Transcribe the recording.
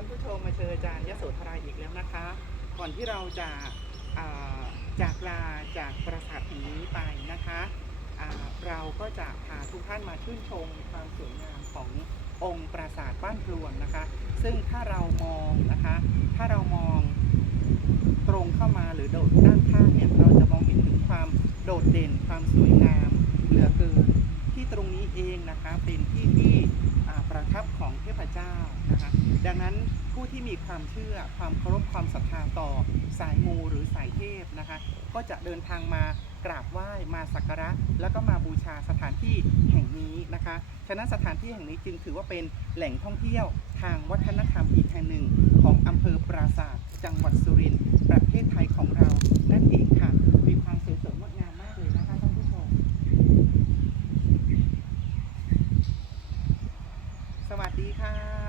ท่านผู้ชมมาเจออาจารย์ยโสธราอีกแล้วนะคะ ก่อนที่เราจะาจากลาจากปราสาทแห่งนี้ไปนะคะเราก็จะพาทุกท่านมาชื่นชมความสวยงามขององค์ปราสาทบ้านพลวนนะคะ ซึ่งถ้าเรามองนะคะ ถ้าเรามองตรงเข้ามาหรือโดดด้านข้างเนี่ยเราจะมองเห็นถึงความโดดเด่นความสวยงามเหลือเกินที่ตรงนี้เองนะคะเป็นที่ที่ นะคะดังนั้นผู้ที่มีความเชื่อความเคารพความศรัทธาต่อสายมูหรือสายเทพนะคะ ก็จะเดินทางมากราบไหว้มาสักการะ แล้วก็มาบูชาสถานที่แห่งนี้นะคะ ฉะนั้นสถานที่แห่งนี้จึงถือว่าเป็นแหล่งท่องเที่ยวทางวัฒนธรรมอีกแห่งหนึ่ง ของอำเภอปราสาทจังหวัดสุรินทร์ประเทศไทยของเรานั่นเองค่ะมีความสวยสดงดงามมากเลยนะคะท่านผู้ชมสวัสดีค่ะ